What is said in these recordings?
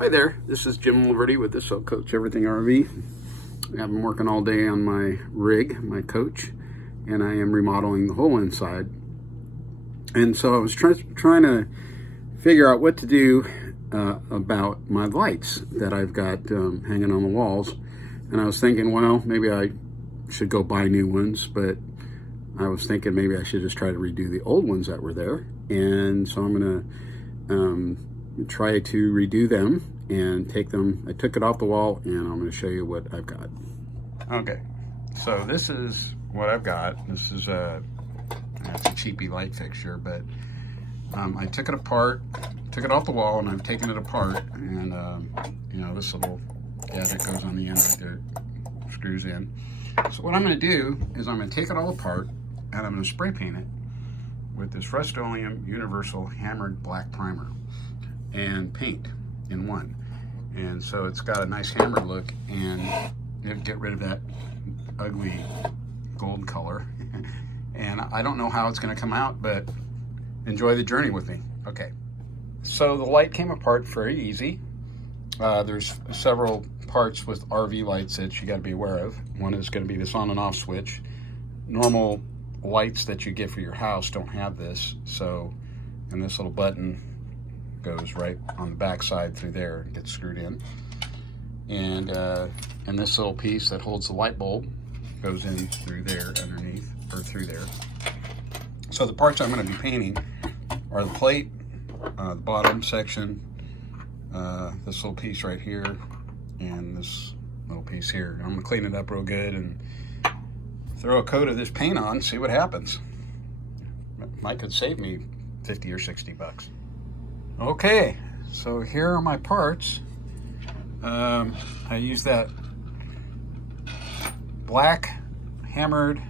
Hi there, this is Jim Liberty with this Coach Everything RV. I've been working all day on my rig, my coach, and I am remodeling the whole inside. And so I was trying to figure out what to do about my lights that I've got hanging on the walls. And I was thinking, well, maybe I should go buy new ones, but I was thinking maybe I should just try to redo the old ones that were there. And so I'm gonna try to redo them and take them. I took it off the wall and I'm going to show you what I've got. Okay, so this is what I've got. This is it's a cheapy light fixture, but I took it apart, took it off the wall, and I've taken it apart, and you know, this little gadget goes on the end right there, screws in. So what I'm going to do is I'm going to take it all apart and I'm going to spray paint it with this Rust-Oleum Universal Hammered Black Primer and paint in one. And so it's got a nice hammered look, and it'll get rid of that ugly gold color. And I don't know how it's going to come out, but enjoy the journey with me. Okay, so the light came apart very easy. There's several parts with RV lights that you got to be aware of. One is going to be this on and off switch. Normal lights that you get for your house don't have this, so, and this little button goes right on the back side through there and gets screwed in, and this little piece that holds the light bulb goes in through there underneath, or through there. So the parts I'm going to be painting are the plate, the bottom section, this little piece right here, and this little piece here. I'm going to clean it up real good and throw a coat of this paint on, see what happens. Might could save me 50 or 60 bucks. Okay, so here are my parts. I used that black hammered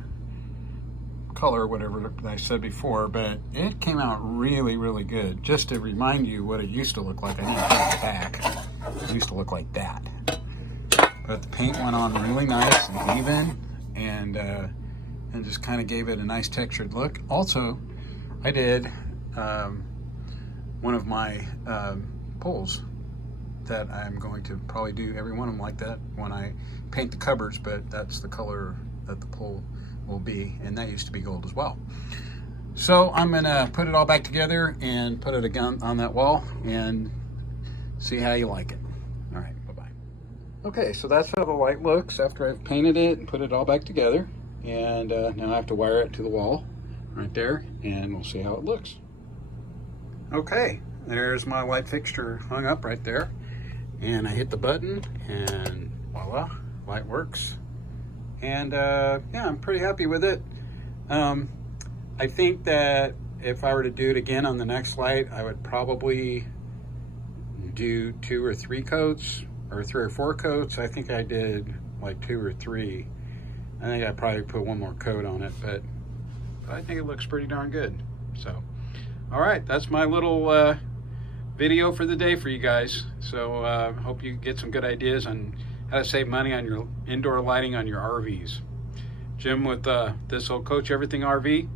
color, whatever I said before, but it came out really, really good. Just to remind you what it used to look like, I need to put it back. It used to look like that. But the paint went on really nice and even, and just kind of gave it a nice textured look. Also, I did one of my poles that I'm going to probably do every one of them like that when I paint the cupboards, but that's the color that the pole will be, and that used to be gold as well. So I'm gonna put it all back together and put it again on that wall and see how you like it. All right, bye-bye. Okay, so that's how the light looks after I've painted it and put it all back together, and now I have to wire it to the wall right there, and we'll see how it looks. Okay, there's my light fixture hung up right there, and I hit the button and voila, light works. And yeah, I'm pretty happy with it. I think that if I were to do it again on the next light, I would probably do 2 or 3 coats, or 3 or 4 coats. I think I did like 2 or 3. I think I'd probably put 1 more coat on it, but I think it looks pretty darn good. So all right, that's my little video for the day for you guys. So hope you get some good ideas on how to save money on your indoor lighting on your RVs. Jim with this old Coach Everything RV,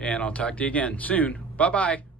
and I'll talk to you again soon. Bye-bye.